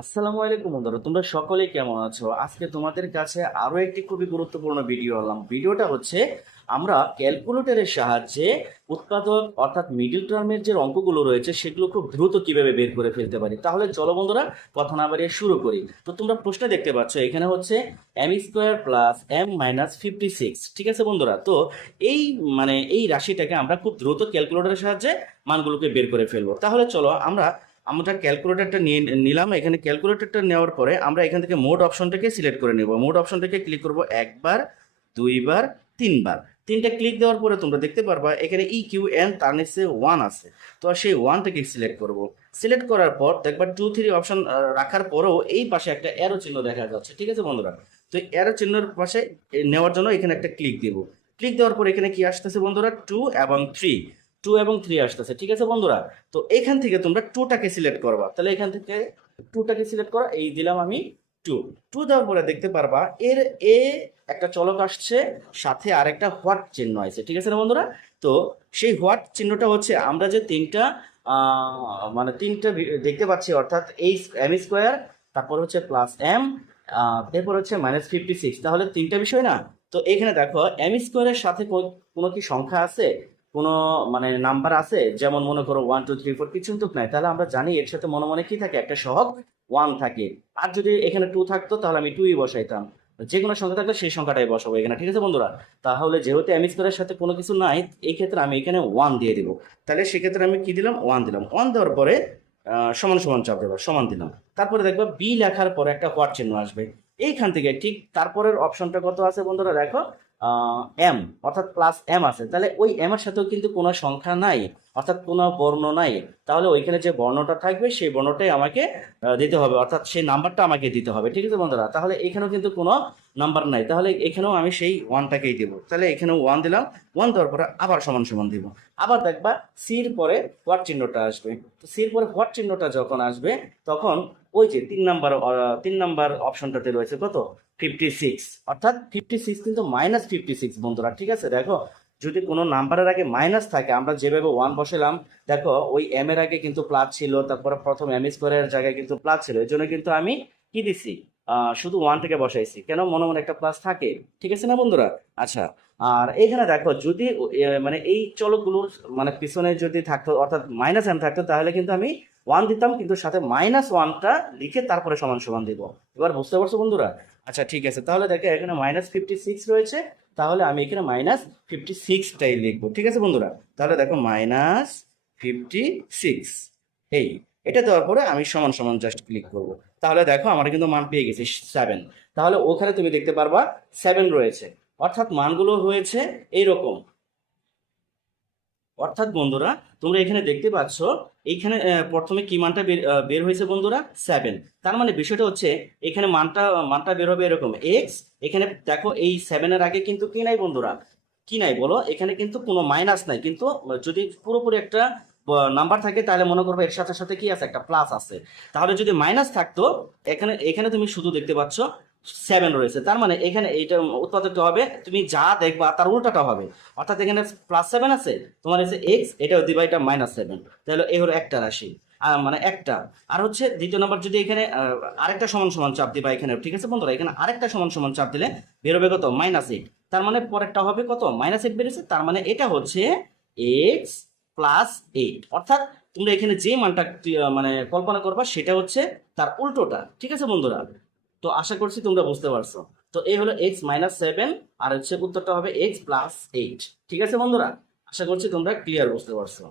আসসালামু আলাইকুম বন্ধুরা, তোমরা সকলেই কেমন আছো? আজকে তোমাদের কাছে আরো একটি খুবই গুরুত্বপূর্ণ ভিডিও আনলাম। ভিডিওটা হচ্ছে আমরা ক্যালকুলেটরের সাহায্যে উৎপাদক অর্থাৎ মিডল টার্মের যে অঙ্কগুলো রয়েছে সেগুলো খুব দ্রুত কিভাবে বের করে ফেলতে পারি। তাহলে চলো বন্ধুরা, কথা না বাড়িয়ে শুরু করি। তো তোমরা প্রশ্নে দেখতে পাচ্ছ এখানে হচ্ছে M square plus M minus 56। ঠিক আছে বন্ধুরা, তো এই এই রাশিটাকে আমরা খুব দ্রুত ক্যালকুলেটরের সাহায্যে মানগুলোকে বের করে ফেলবো। তাহলে চলো আমরা আমরা ক্যালকুলেটরটা নিয়ে নিলাম। এখানে ক্যালকুলেটরটা নেওয়ার পরে আমরা এখান থেকে মোড অপশনটাকে সিলেক্ট করে নেব। মোড অপশনটাকে ক্লিক করব একবার, দুইবার, তিনবার। তিনটা ক্লিক দেওয়ার পরে তোমরা দেখতে পারবা এখানে ই কিউ এন তার নিচে ওয়ান আছে। তো সেই ওয়ানটাকে সিলেক্ট করব। সিলেক্ট করার পর দেখবা 2 3 অপশন রাখার পরেও এই পাশে একটা অ্যারো চিহ্ন দেখা যাচ্ছে। ঠিক আছে বন্ধুরা, তো অ্যারো চিহ্নের পাশে নেওয়ার জন্য এখানে একটা ক্লিক দিব। ক্লিক দেওয়ার পর এখানে কি আসতেছে বন্ধুরা? 2 এবং 3 আসতেছে। ঠিক আছে বন্ধুরা, তো এখান থেকে তোমরা টুটাকে সিলেক্ট করবা। তাহলে এখান থেকে টুটাকে সিলেক্ট করা, এই দিলাম আমি টু। টু দেওয়ার পরে দেখতে পারবা এর এ একটা চলক আসছে, সাথে আরেকটা হোয়াট চিহ্ন আছে। ঠিক আছে না বন্ধুরা? তো সেই হোয়াট চিহ্নটা হচ্ছে আমরা যে তিনটা তিনটা দেখতে পাচ্ছি, অর্থাৎ এই এম স্কোয়ার, তারপর হচ্ছে প্লাস এম, এরপর হচ্ছে -56। তাহলে তিনটা বিষয় না? তো এখানে দেখো এম স্কোয়ারের সাথে কোনো কি সংখ্যা আছে, কোনো নাম্বার আছে? যেমন মনে করো 1 2 3 4, কিছু তো নাই। তাহলে আমরা জানি এর সাথে মনে মনে কি থাকে, একটা সহগ ওয়ান থাকে। আর যদি এখানে টু থাকতো তাহলে আমি টুই বসাইতাম। যে কোনো সংখ্যা থাকলে সেই সংখ্যাটাই বসাবো এখানে। ঠিক আছে বন্ধুরা, তাহলে যেহেতু এম স্কোয়ারের সাথে কোনো কিছু নাই, এই ক্ষেত্রে আমি এখানে ওয়ান দিয়ে দিব। তাহলে সেক্ষেত্রে আমি কি দিলাম? ওয়ান দিলাম। ওয়ান দেওয়ার পরে সমান সমান চাপ দেবো, সমান দিলাম। তারপরে দেখবো বি লেখার পরে একটা হোয়াট চিহ্ন আসবে। এইখান থেকে ঠিক তারপরের অপশনটা কত আছে বন্ধুরা? দেখো এম, অর্থাৎ প্লাস এম আছে। তাহলে ওই এম এর সাথেও কিন্তু কোনো সংখ্যা নাই, অর্থাৎ কোনো বর্ণ নাই। তাহলে ওইখানে যে বর্ণটা থাকবে সেই বর্ণটাই আমাকে দিতে হবে, অর্থাৎ সেই নাম্বারটা আমাকে দিতে হবে। ঠিক আছে বন্ধুরা, তাহলে এখানেও কিন্তু কোনো নাম্বার নাই, তাহলে এখানেও আমি সেই ওয়ানটাকেই দেবো। তাহলে এখানেও ওয়ান দিলাম। ওয়ান দেওয়ার পরে আবার সমান সমান দিব। আবার দেখবা সির পরে হোয়াট চিহ্নটা আসবে। তো সির পরে হোয়াট চিহ্নটা যখন আসবে, তখন ওই যে 3 নাম্বার অপশনটাতে রয়েছে কত? 56। অর্থাৎ 56 কিন্তু -56 বন্ধুরা। ঠিক আছে, দেখো যদি কোনো নাম্বারের আগে মাইনাস থাকে, আমরা যেভাবে ওয়ান বসালাম, দেখো ওই এম এর আগে কিন্তু প্লাস ছিল, তারপরে প্রথম এম স্কোয়ারের জায়গায় কিন্তু প্লাস ছিল। এই জন্য কিন্তু আমি কি দিছি, শুধু ওয়ান থেকে বসাইছি, কেন মনে মনে একটা প্লাস থাকে। ঠিক আছে না বন্ধুরা? আচ্ছা, আর এখানে দেখো যদি এই চলকগুলোর পিছনে যদি থাকতো, অর্থাৎ মাইনাস এম থাকতো, তাহলে কিন্তু আমি ওয়ান দিতাম, কিন্তু সাথে -1টা লিখে তারপরে সমান সমান দিব। এবার বুঝতে পারছো বন্ধুরা? আচ্ছা ঠিক আছে, তাহলে দেখো এখানে -56 রয়েছে, তাহলে আমি এখানে -56টাই লিখবো। ঠিক আছে বন্ধুরা, তাহলে দেখো -56, এই এটা দেওয়ার পরে আমি সমান সমান জাস্ট ক্লিক করব। তাহলে দেখো আমার কিন্তু মান পেয়ে গেছি 7। তাহলে ওখানে তুমি দেখতে পারবা 7 রয়েছে, অর্থাৎ মানগুলো হয়েছে এইরকম। অর্থাৎ বন্ধুরা, তোমরা এখানে দেখতে পাচ্ছ এইখানে প্রথমে কি মানটা বের হয়েছে বন্ধুরা? 7। তার মানে বিষয়টা হচ্ছে এখানে মানটা মানটা বের হবে এরকম এক্স। এখানে দেখো এই 7-এর আগে কিন্তু কি নাই বন্ধুরা? কি নাই বলো? এখানে কিন্তু কোনো মাইনাস নাই, কিন্তু যদি পুরোপুরি একটা নাম্বার থাকে তাহলে মনে করবে এর সাথে সাথে কি আছে, একটা প্লাস আছে। তাহলে যদি মাইনাস থাকতো, এখানে এখানে তুমি শুধু দেখতে পাচ্ছ 7 রয়েছে। তার মানে এখানে এইটা উৎপাদকটা হবে, তুমি যা দেখবা তার উল্টাটা হবে। অর্থাৎ এখানে +7 আছে, তোমার এসে এক্স, এটাও দিবা, এটা -7। তাহলে এই হলো একটা রাশি, একটা। আর হচ্ছে দ্বিতীয় নাম্বার, যদি এখানে আরেকটা সমান সমান চাপ দিবা এখানে। ঠিক আছে বন্ধুরা, এখানে আরেকটা সমান সমান চাপ দিলে বেরোবে কত? -8। তার মানে পরেরটা হবে কত? -8 বেড়েছে। তার মানে এটা হচ্ছে এক্স +8। অর্থাৎ তোমরা এখানে যে মানটা কল্পনা করবা সেটা হচ্ছে তার উল্টোটা। ঠিক আছে বন্ধুরা, তো আশা করছি তোমরা বুঝতে পারছো। তো এই হলো x-7, আর হচ্ছে উত্তরটা হবে x+8। ঠিক আছে বন্ধুরা, আশা করছি তোমরা ক্লিয়ার বুঝতে পারছো।